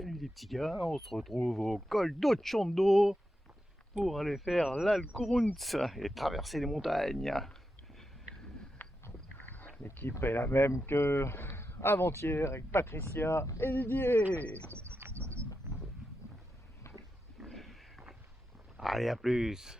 Salut les petits gars, on se retrouve au col d'Occhondo pour aller faire l'Alcurunz et traverser les montagnes. L'équipe est la même que avant-hier avec Patricia et Didier. Allez, à plus.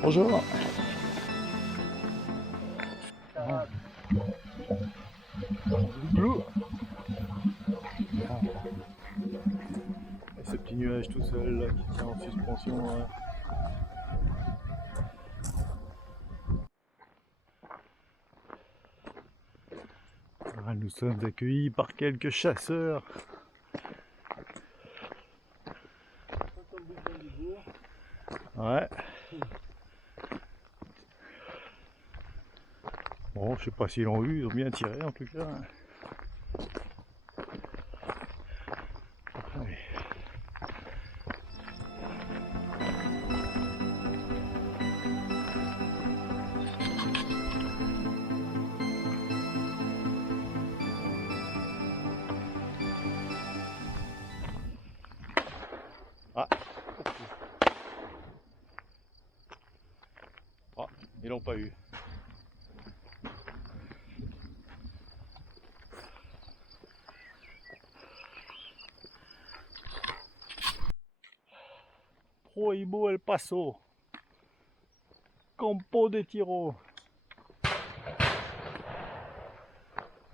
Bonjour. Et ce petit nuage tout seul là, qui tient en suspension. Ah, nous sommes accueillis par quelques chasseurs. Ouais. Bon, je sais pas s'ils l'ont eu, ils ont bien tiré en tout cas. Allez. Ah. Ah, ils l'ont pas eu. Prohibo el paso. Campo de tiro.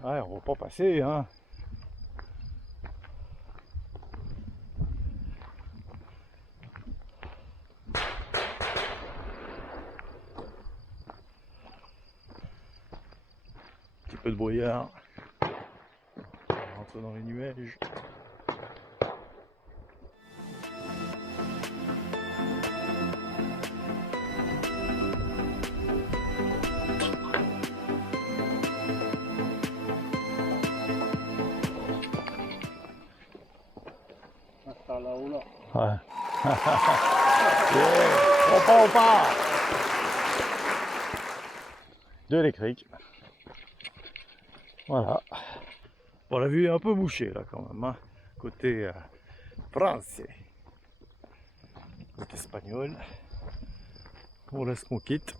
Ouais, on va pas passer, hein. Un petit peu de brouillard. On rentre dans les nuages. Ouais. Yeah. Opa. De l'électrique. Voilà. Bon, la vue est un peu bouchée là quand même, hein. Côté français. Côté espagnol. On laisse qu'on quitte.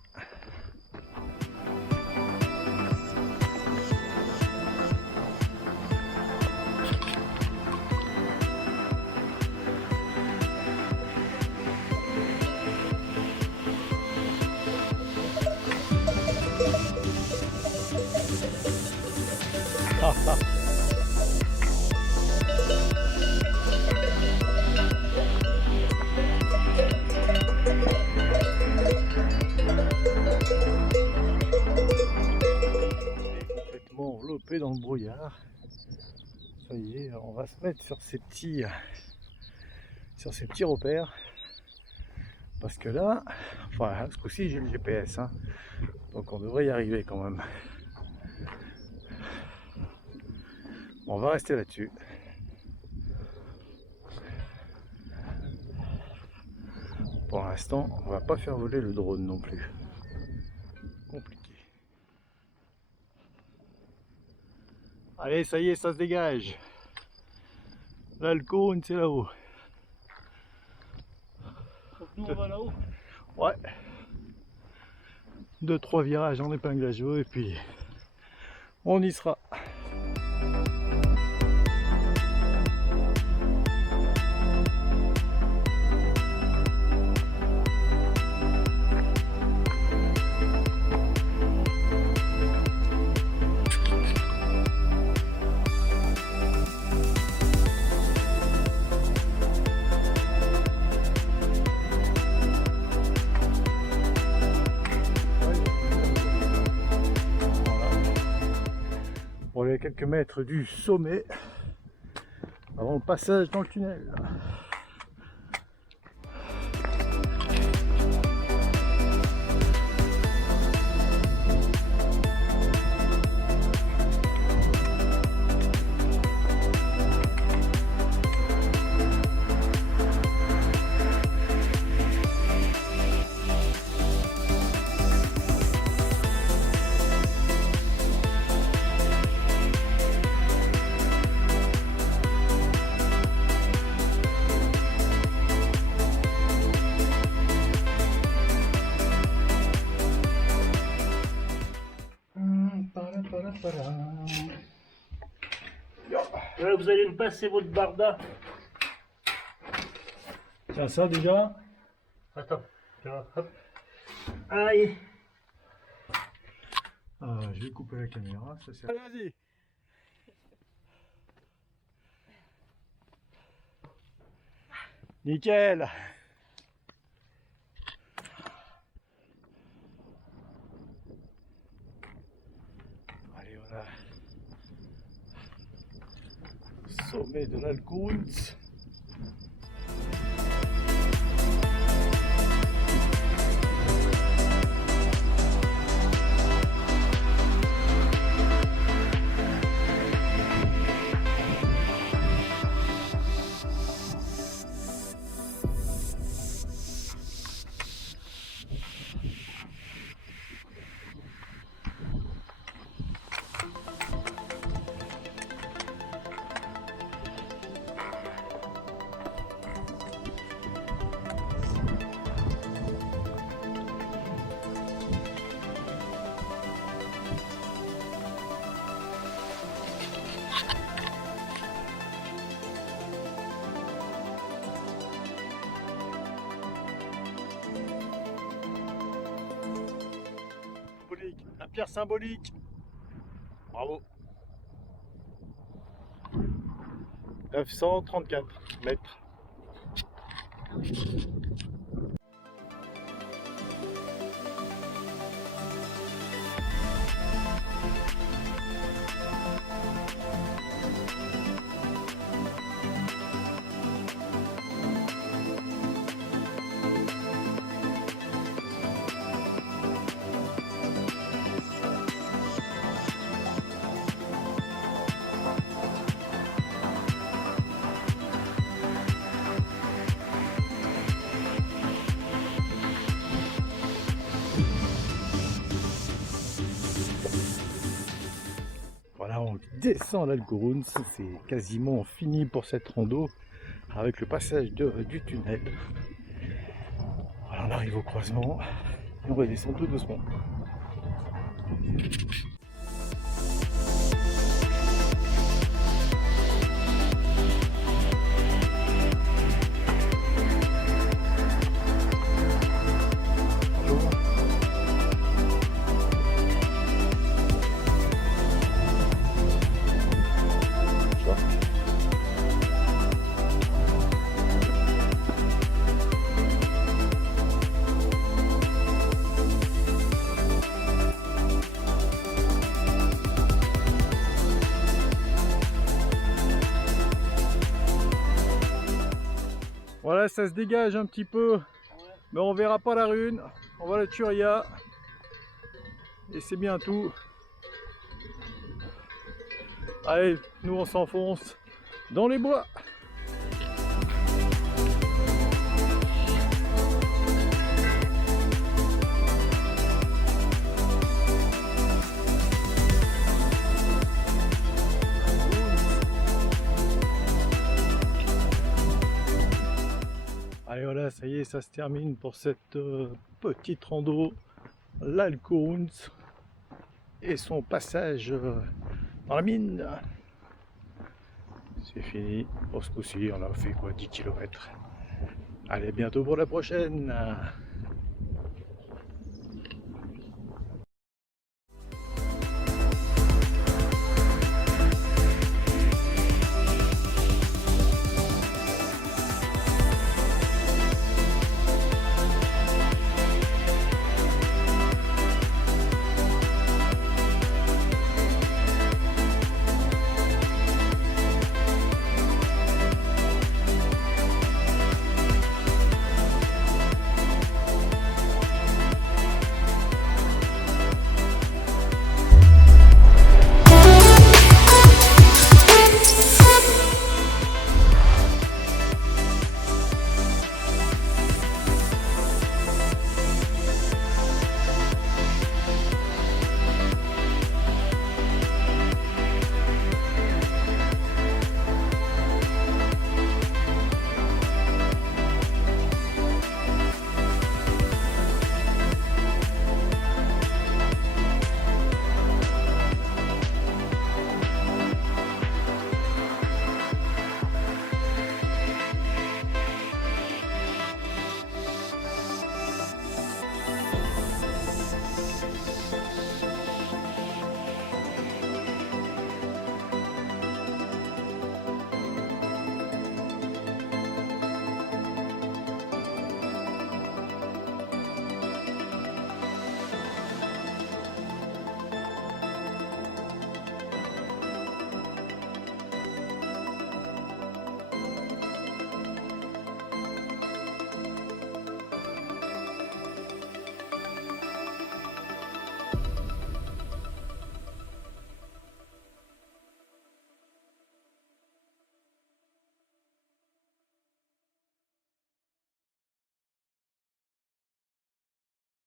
Complètement enveloppé dans le brouillard. Ça y est, on va se mettre sur ces petits repères. Parce que là, enfin, ce coup-ci j'ai le GPS, hein, donc on devrait y arriver quand même. On va rester là-dessus. Pour l'instant, on va pas faire voler le drone non plus. Compliqué. Allez, ça y est, ça se dégage. Là, le cône, c'est là-haut. Nous, on va là-haut. Ouais. 2-3 virages en épingle à jouer et puis on y sera. quelques mètres du sommet avant le passage dans le tunnel. Vous allez me passer votre barda. Tiens, ça déjà. Attends, hop. Aïe. Je vais couper la caméra. Ça sert... Allez, vas-y. Nickel. Allez, voilà. Sommet de l'Alcounce. La pierre symbolique. Bravo. 934 mètres. Voilà, on descend l'Alcounce, c'est quasiment fini pour cette rando avec le passage du tunnel. Voilà, on arrive au croisement et on redescend tout doucement. Voilà, ça se dégage un petit peu, mais on verra pas la rune. On voit la Turia et c'est bien tout. Allez, nous on s'enfonce dans les bois. Allez, voilà, ça y est, ça se termine pour cette petite rando, l'Alcounce et son passage dans la mine. C'est fini pour ce coup-ci, on a fait quoi, 10 km. Allez, bientôt pour la prochaine.